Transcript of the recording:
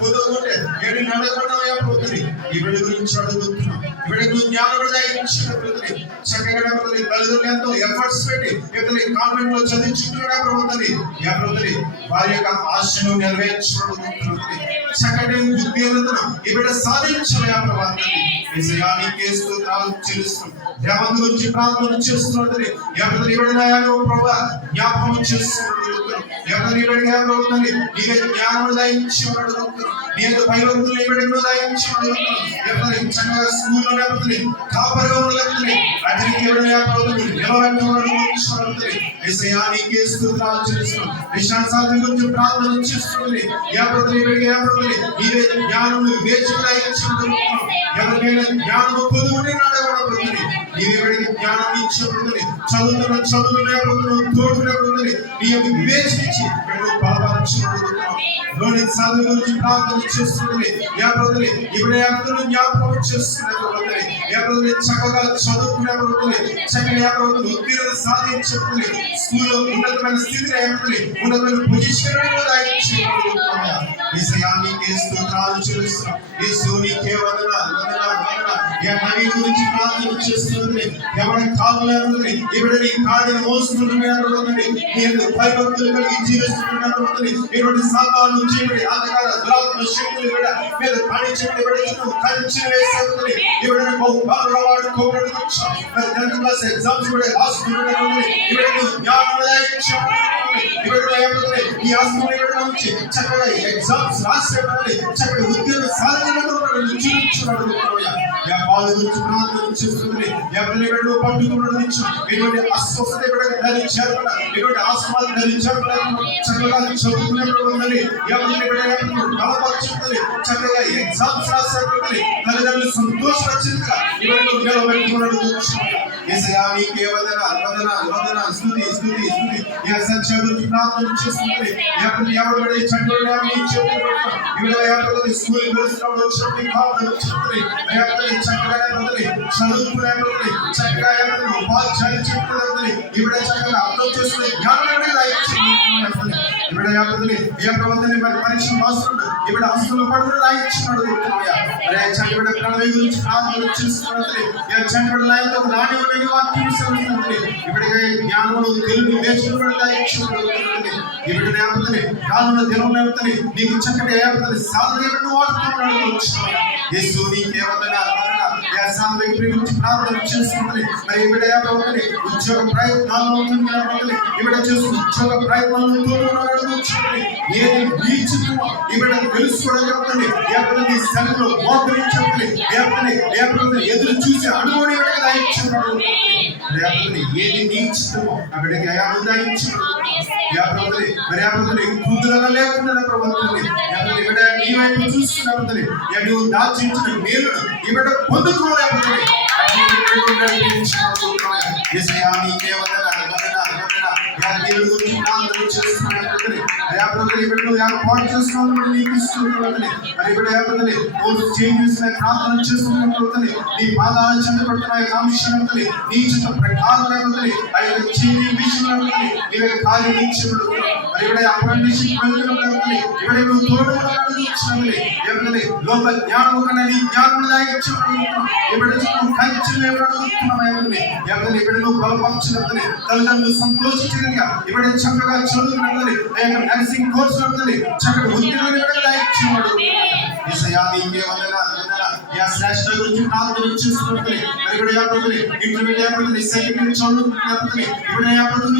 పొదుగుంటే ఏడు నడగడం పోతుంది ఇవిడ గురించి అడుగుతున్నాం ఇవిడకు జ్ఞానం దయించినప్పుడు చక్కగా పోతుంది తల్లిదండ్రులు ఎంతో ఎఫర్ట్స్ పెట్టి ఇతని కాన్వెంట్లో చదివించుకున్నా ప్రభుత్వం ప్రభుత్వం వారి యొక్క ఆశను నెరవేర్చడం చక్కటి ఉద్యోగులను ఇవిడ సాధించలే ప్రభుత్వం విషయానికి స్తోత్రాలు చెల్లిస్తున్నాం దేవం గురించి ప్రార్థన చేస్తున్నది ఎవరి ఇవిడనాయో ప్రభా జ్ఞాపకం చేస్తున్నది ఎవరి ఇవిడగా ప్రభుత్వం నీవే జ్ఞానం దయించి అడుగుతున్నాం భయవంతులు ఇవిడను దయించినప్పుడు ఎవరి చక్కగా స్కూల్లో లేకపోతే కాపరిగా ఉండలేకపోతే అతనికి ఎవరైనా ప్రభుత్వం నిలబెట్టుకోవడం విషయానికి స్తోత్రాలు చెల్లిస్తున్నాం. విషయాన్ని సాధన గురించి ప్రార్థన నీవే జ్ఞానం ఎవరికైనా జ్ఞానము జ్ఞానం చదువుతున్న చదువు లేకపోతున్నావు తోడు లేకపోతుంది నీ యొక్క వివేచించి లోని సాధన గురించి ప్రార్థన చేస్తున్నది యాభై ఇప్పుడు యాభై జ్ఞాపకం చేస్తున్నది యాభై చక్కగా చదువుకునే చక్కగా యాభై ఉత్తీర్ణ సాధించుకుంది స్కూల్లో ఉన్నతమైన స్థితిని యాభై ఉన్నతమైన పొజిషన్ విషయానికి స్తోత్రాలు చెల్లిస్తున్నాం యేసు నీకే వందనాలు వందనాలు గురించి ప్రార్థన చేస్తుంది ఎవరి కావాలని ఇప్పుడు నీ కాడిని మోస్తున్నది? నేను భయభక్తులు కలిగి జీవిస్తున్నారు ఇటువంటి సాధారణ చీకటి ఆధార దురాత్మ శక్తులు కూడా మీరు పని చేయడం ఇప్పుడు కంచి వేస్తుంది ఇప్పుడు బహు బాగా వాడుకోవడం టెన్త్ క్లాస్ ఎగ్జామ్స్ కూడా రాస్తున్నారు ఇప్పుడు జ్ఞానం ఇప్పుడు ఏమవుతుంది ఈ ఆస్తి నుంచి చక్కగా ఎగ్జామ్స్ రాసేటప్పుడు చక్కగా ఉద్యోగ సాధనలో జీవించున్నాడు యా గురించి ప్రార్థన చేస్తుంది ఎవరిని వెళ్ళు పట్టుకున్న ఇటువంటి అస్వస్థత కూడా ధరించారు ఇటువంటి ఆస్మాలు ధరించారు చక్కగా చదువుకునేప్పుడు ఎవరిని బలపరుచుతుంది చక్కగా ఎగ్జామ్స్ రాసేటప్పుడు తల్లిదండ్రులు సంతోషపరిచిందిగా ఇవన్నీ నిలబెట్టుకున్నాడు ఏసయా నీకే వందనాలు వందనాలు వందనాలు స్తుతి స్తుతి స్తుతి యా సత్య ప్రార్థన చేస్తుంది. ఎవరు ఎవరు వెళ్ళి చంద్రుడు నీ చేతులు ఇక్కడ ఎవరు స్కూల్ వెళ్తున్నాడు వచ్చినప్పుడు కావడం వచ్చినప్పుడు ఎవరు చక్కగా ఎవరు చదువుకునే ఎవరు చక్కగా ఎవరు ఉపాధ్యాయులు చెప్తున్నారు ఇక్కడ చక్కగా అర్థం చేసుకునే జ్ఞానం ఇక్కడ ఎవరు ఏ ప్రవర్తన మరి పరీక్ష మాస్తున్నాడు ఇక్కడ అస్తులు పడుకుని రాయించున్నాడు అరే చక్కగా గురించి ప్రార్థన చేస్తున్నది ఏ చక్కగా నాయకుడు నాని ఉండని వాక్యం సెలవుతుంది ఇప్పటికే జ్ఞానములు తెలుగు నేర్చుకుని రాయించున్నాడు ఇప్పుడు నేపథ్యం కాలంలో దేవుడు నీకు చక్కటి సాధన వాడుతున్నాడు యేసు వందనాలు వ్యాసాంతికి గురించి ప్రార్థన చేస్తుంది మరి ఇవిడ ఏమవుతుంది ఉద్యోగ ప్రయత్నాలు అవుతుంది ఏమవుతుంది ఇక్కడ చేస్తున్న ఉద్యోగ ప్రయత్నాలు తోడుకుంటుంది ఏది నీచుతుమో ఇవిడ తెలుసుకోవడం చెప్తుంది ఏపటి నీ సెలవులో మోకరించండి ఏపటి ఏపటి ఎదురు చూసి అనుకోని ఇచ్చున్నాడు లేకపోతే ఏది నీచుతుమో అక్కడికి దయించున్నాడు లేకపోతే మరి లేకపోతే కుదురల లేకుండా ప్రవర్తుంది లేకపోతే ఇక్కడ నీ వైపు చూస్తున్నప్పుడు నువ్వు దాచించిన మేలును ఇక్కడ పొందుకోలేకపోతే నీకే వందనాలు. నీ పాదాలు చెందబడుతున్న కాంక్షణతని నీ చిత్త ప్రకారం లేకపోతే ఆ యొక్క చీని విషయంలో నీవే కార్యం ఇచ్చినప్పుడు మరి ఇక్కడ అప్రెంటిస్షిప్ వెళ్తున్నప్పుడు ఇక్కడ నువ్వు తోడు ఇచ్చినప్పుడు ఎవరి లోక జ్ఞానము కన్నా నీ జ్ఞానం దాయించినప్పుడు ఇక్కడ చిత్తం కంచెలు ఎవరుతున్నావు ఎవరిని ఎవరిని ఇక్కడ నువ్వు బలపరిచినప్పుడు తల్లిదండ్రులు సంతోషించగలిగా ఇక్కడ చక్కగా చదువుకున్నప్పుడు ఆ యొక్క నర్సింగ్ కోర్సు ఉంటుంది చక్కటి ఉద్యోగం ఇక్కడ దాయించినాడు ఈసయా నీకే వందనాలు వందనాలు యా శ్రేష్ఠ గురించి ప్రార్థన చేస్తున్నప్పుడు మరి ఇక్కడ యాపడుతుంది ఇంటర్మీడియట్ యాపడుతుంది సెకండ్ చదువుకున్నప్పుడు ఇక్కడ యాపడుతుంది